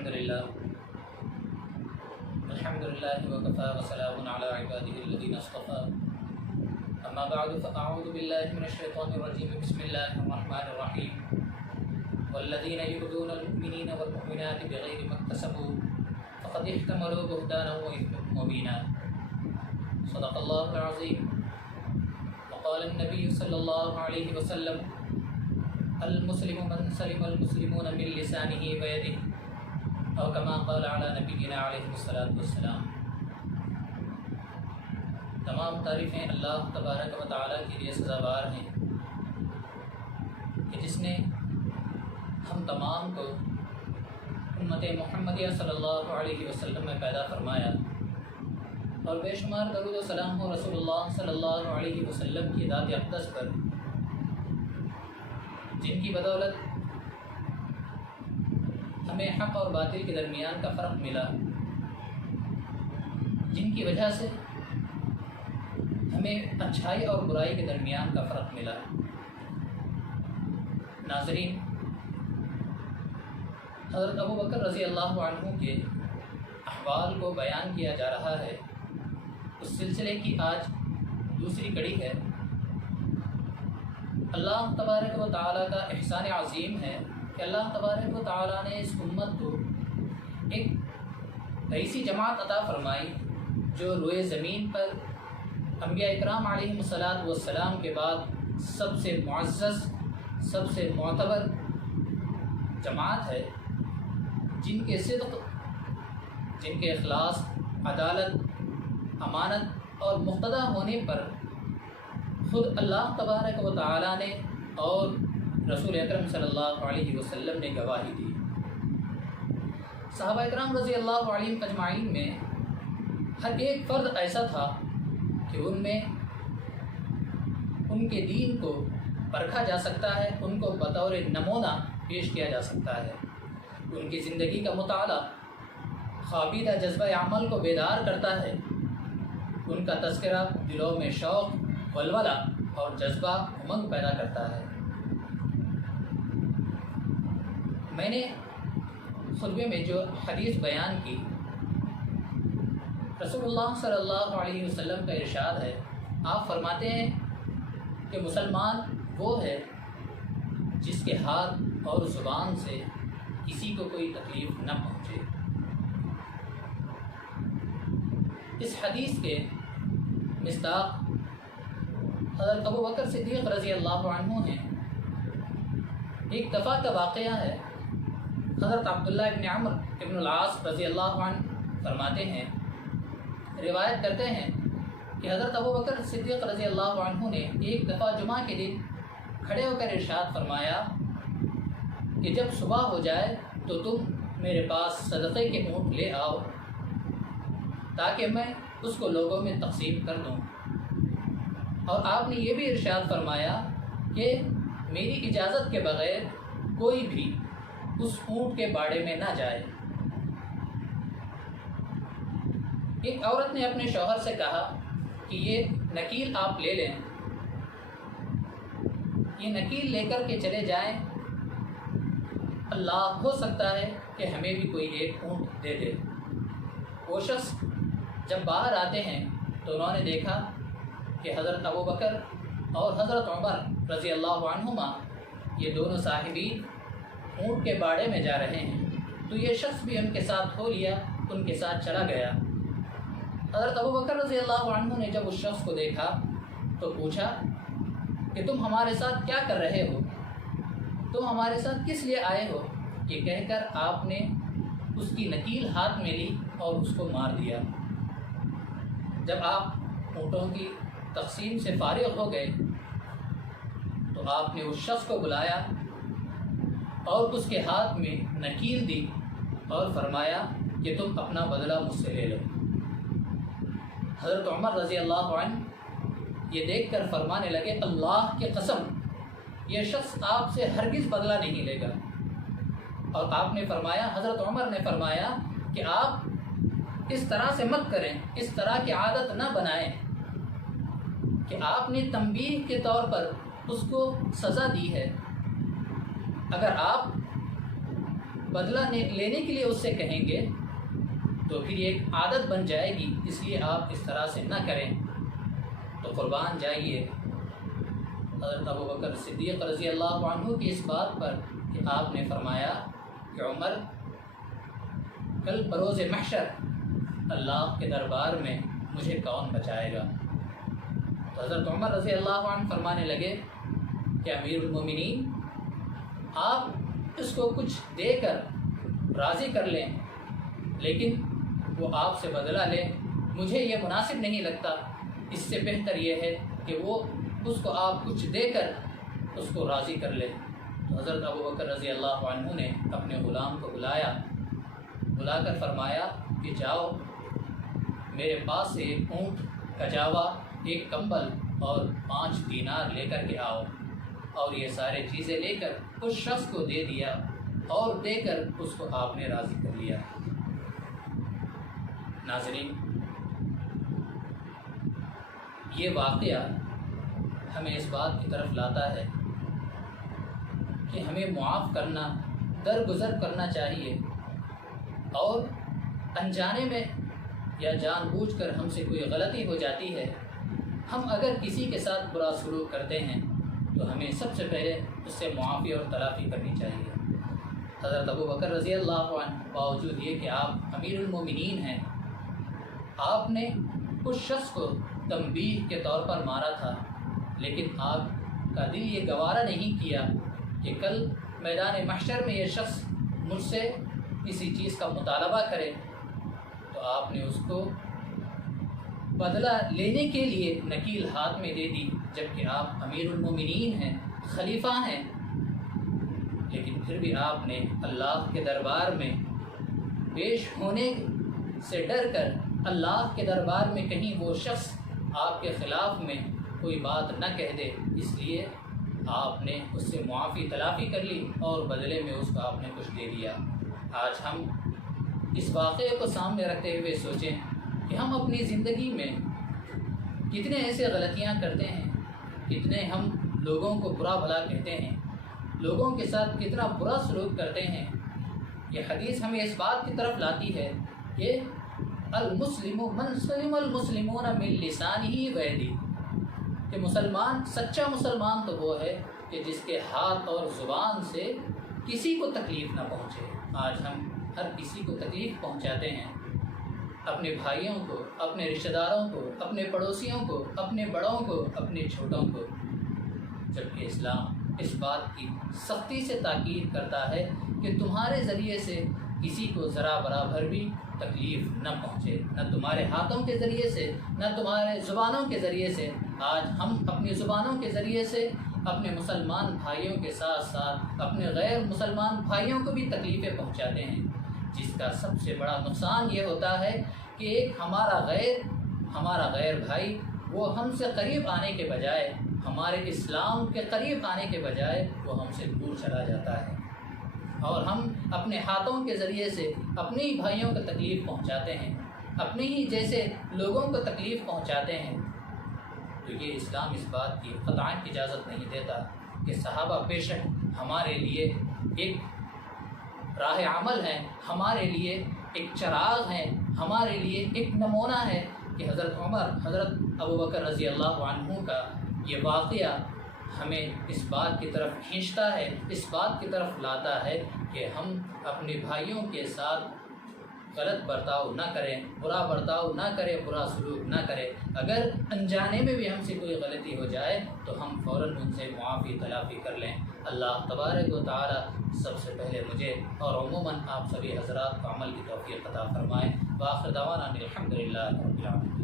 الحمد لله وكفى وسلام على عباده الذين اصطفى أما بعد فأعوذ بالله من الشيطان الرجيم بسم الله الرحمن الرحيم والذين يؤذون المؤمنين والمؤمنات بغير ما اكتسبوا فقد احتملوا بهتانا وإثما مبينا صدق الله العظيم وقال النبي صلى الله عليه وسلم المسلم من سلم المسلمون من لسانه ويده او كما قال على نبينا علیہ الصلوۃ والسلام۔ تمام تعریفیں اللہ تبارک و تعالیٰ کے لیے سزاوار ہیں کہ جس نے ہم تمام کو امت محمدیہ صلی اللہ علیہ وسلم میں پیدا فرمایا اور بے شمار درود و سلام ہو رسول اللہ صلی اللہ علیہ وسلم کی ذات اقدس پر، جن کی بدولت ہمیں حق اور باطل کے درمیان کا فرق ملا، جن کی وجہ سے ہمیں اچھائی اور برائی کے درمیان کا فرق ملا۔ ناظرین، حضرت ابوبکر رضی اللہ عنہ کے احوال کو بیان کیا جا رہا ہے۔ اس سلسلے کی آج دوسری کڑی ہے۔ اللہ تبارک و تعالیٰ کا احسان عظیم ہے کہ اللہ تبارک و تعالیٰ نے اس امت کو ایک ایسی جماعت عطا فرمائی جو روئے زمین پر انبیاء اکرام علیہم الصلاۃ والسلام کے بعد سب سے معزز، سب سے معتبر جماعت ہے، جن کے صدق، جن کے اخلاص، عدالت، امانت اور مقتدی ہونے پر خود اللہ تبارک و تعالیٰ نے اور رسول اکرم صلی اللہ علیہ وسلم نے گواہی دی۔ صحابہ اکرام رضی اللہ علیہم اجمعین میں ہر ایک فرد ایسا تھا کہ ان میں ان کے دین کو پرکھا جا سکتا ہے، ان کو بطور نمونہ پیش کیا جا سکتا ہے۔ ان کی زندگی کا مطالعہ خوابیدہ جذبہ عمل کو بیدار کرتا ہے، ان کا تذکرہ دلوں میں شوق، ولولہ اور جذبہ امنگ پیدا کرتا ہے۔ میں نے خطبے میں جو حدیث بیان کی، رسول اللہ صلی اللہ علیہ وسلم کا ارشاد ہے، آپ فرماتے ہیں کہ مسلمان وہ ہے جس کے ہاتھ اور زبان سے کسی کو کوئی تکلیف نہ پہنچے۔ اس حدیث کے مصداق حضرت ابوبکر صدیق رضی اللہ عنہ ہیں۔ ایک دفعہ کا واقعہ ہے، حضرت عبداللہ ابن عمرو ابن العاص رضی اللہ عنہ فرماتے ہیں، روایت کرتے ہیں کہ حضرت ابوبکر صدیق رضی اللہ عنہ نے ایک دفعہ جمعہ کے دن کھڑے ہو کر ارشاد فرمایا کہ جب صبح ہو جائے تو تم میرے پاس صدقے کے اونٹ لے آؤ تاکہ میں اس کو لوگوں میں تقسیم کر دوں۔ اور آپ نے یہ بھی ارشاد فرمایا کہ میری اجازت کے بغیر کوئی بھی اس اونٹ کے باڑے میں نہ جائے۔ ایک عورت نے اپنے شوہر سے کہا کہ یہ نکیل آپ لے لیں، یہ نکیل لے کر کے چلے جائیں، اللہ ہو سکتا ہے کہ ہمیں بھی کوئی ایک اونٹ دے دے۔ وہ شخص جب باہر آتے ہیں تو انہوں نے دیکھا کہ حضرت ابوبکر اور حضرت عمر رضی اللہ عنہما یہ دونوں صاحبین اونٹ کے باڑے میں جا رہے ہیں، تو یہ شخص بھی ان کے ساتھ ہو لیا، ان کے ساتھ چلا گیا۔ حضرت ابوبکر رضی اللہ عنہ نے جب اس شخص کو دیکھا تو پوچھا کہ تم ہمارے ساتھ کیا کر رہے ہو، تم ہمارے ساتھ کس لیے آئے ہو؟ یہ کہہ کر آپ نے اس کی نکیل ہاتھ میں لی اور اس کو مار دیا۔ جب آپ اونٹوں کی تقسیم سے فارغ ہو گئے تو آپ نے اس شخص کو بلایا اور اس کے ہاتھ میں نکیل دی اور فرمایا کہ تم اپنا بدلہ مجھ سے لے لو۔ حضرت عمر رضی اللہ عنہ یہ دیکھ کر فرمانے لگے، اللہ کی قسم یہ شخص آپ سے ہرگز بدلہ نہیں لے گا۔ اور آپ نے فرمایا، حضرت عمر نے فرمایا کہ آپ اس طرح سے مت کریں، اس طرح کی عادت نہ بنائیں کہ آپ نے تنبیہ کے طور پر اس کو سزا دی ہے۔ اگر آپ بدلہ لینے کے لیے اس سے کہیں گے تو پھر ایک عادت بن جائے گی، اس لیے آپ اس طرح سے نہ کریں۔ تو قربان جائیے حضرت ابوبکر صدیق رضی اللہ عنہ کی اس بات پر کہ آپ نے فرمایا کہ عمر کل بروز محشر اللہ کے دربار میں مجھے کون بچائے گا؟ تو حضرت عمر رضی اللہ عنہ فرمانے لگے کہ امیر المومنین آپ اس کو کچھ دے کر راضی کر لیں، لیکن وہ آپ سے بدلہ لیں، مجھے یہ مناسب نہیں لگتا، اس سے بہتر یہ ہے کہ وہ اس کو آپ کچھ دے کر اس کو راضی کر لیں۔ تو حضرت ابوبکر رضی اللہ عنہ نے اپنے غلام کو بلا کر فرمایا کہ جاؤ میرے پاس سے ایک اونٹ کجاوا، ایک کمبل اور 5 دینار لے کر کے آؤ، اور یہ سارے چیزیں لے کر اس شخص کو دے دیا اور دے کر اس کو آپ نے راضی کر لیا۔ ناظرین، یہ واقعہ ہمیں اس بات کی طرف لاتا ہے کہ ہمیں معاف کرنا، درگزر کرنا چاہیے، اور انجانے میں یا جان بوجھ کر ہم سے کوئی غلطی ہو جاتی ہے، ہم اگر کسی کے ساتھ برا سلوک کرتے ہیں تو ہمیں سب سے پہلے اس سے معافی اور تلافی کرنی چاہیے۔ حضرت ابوبکر رضی اللہ عنہ باوجود یہ کہ آپ امیر المومنین ہیں، آپ نے اس شخص کو تنبیہ کے طور پر مارا تھا، لیکن آپ کا دل یہ گوارا نہیں کیا کہ کل میدان محشر میں یہ شخص مجھ سے کسی چیز کا مطالبہ کرے، تو آپ نے اس کو بدلہ لینے کے لیے نکیل ہاتھ میں دے دی، جبکہ آپ امیر المومنین ہیں، خلیفہ ہیں، لیکن پھر بھی آپ نے اللہ کے دربار میں پیش ہونے سے ڈر کر اللہ کے دربار میں کہیں وہ شخص آپ کے خلاف میں کوئی بات نہ کہہ دے، اس لیے آپ نے اس سے معافی تلافی کر لی اور بدلے میں اس کو آپ نے کچھ دے دیا۔ آج ہم اس واقعے کو سامنے رکھتے ہوئے سوچیں کہ ہم اپنی زندگی میں کتنے ایسے غلطیاں کرتے ہیں، کتنے ہم لوگوں کو برا بھلا کہتے ہیں، لوگوں کے ساتھ کتنا برا سلوک کرتے ہیں۔ یہ حدیث ہمیں اس بات کی طرف لاتی ہے کہ المسلم من سلم المسلمون من لسانہ و یدہ، کہ مسلمان، سچا مسلمان تو وہ ہے کہ جس کے ہاتھ اور زبان سے کسی کو تکلیف نہ پہنچے۔ آج ہم ہر کسی کو تکلیف پہنچاتے ہیں، اپنے بھائیوں کو، اپنے رشتہ داروں کو، اپنے پڑوسیوں کو، اپنے بڑوں کو، اپنے چھوٹوں کو، جبکہ اسلام اس بات کی سختی سے تاکید کرتا ہے کہ تمہارے ذریعے سے کسی کو ذرا برابر بھی تکلیف نہ پہنچے، نہ تمہارے ہاتھوں کے ذریعے سے، نہ تمہارے زبانوں کے ذریعے سے۔ آج ہم اپنی زبانوں کے ذریعے سے اپنے مسلمان بھائیوں کے ساتھ ساتھ اپنے غیر مسلمان بھائیوں کو بھی تکلیفیں پہنچاتے ہیں، جس کا سب سے بڑا نقصان یہ ہوتا ہے کہ ایک ہمارا غیر بھائی وہ ہم سے قریب آنے کے بجائے، ہمارے اسلام کے قریب آنے کے بجائے وہ ہم سے دور چلا جاتا ہے، اور ہم اپنے ہاتھوں کے ذریعے سے اپنے ہی بھائیوں کو تکلیف پہنچاتے ہیں، اپنے ہی جیسے لوگوں کو تکلیف پہنچاتے ہیں۔ تو یہ اسلام اس بات کی قطعاً اجازت نہیں دیتا کہ صحابہ بے شک ہمارے لیے ایک راہ عمل ہیں، ہمارے لیے ایک چراغ ہیں، ہمارے لیے ایک نمونہ ہے، کہ حضرت ابوبکر رضی اللہ عنہ کا یہ واقعہ ہمیں اس بات کی طرف کھینچتا ہے، اس بات کی طرف لاتا ہے کہ ہم اپنے بھائیوں کے ساتھ غلط برتاؤ نہ کریں، برا برتاؤ نہ کریں، برا سلوک نہ کریں۔ اگر انجانے میں بھی ہم سے کوئی غلطی ہو جائے تو ہم فوراً ان سے معافی تلافی کر لیں۔ اللہ تبارک و تعالی سب سے پہلے مجھے اور عموماً آپ سبھی حضرات کو عمل کی توفیق عطا فرمائے۔ وآخر دعوانا الحمد للہ رب العالمین۔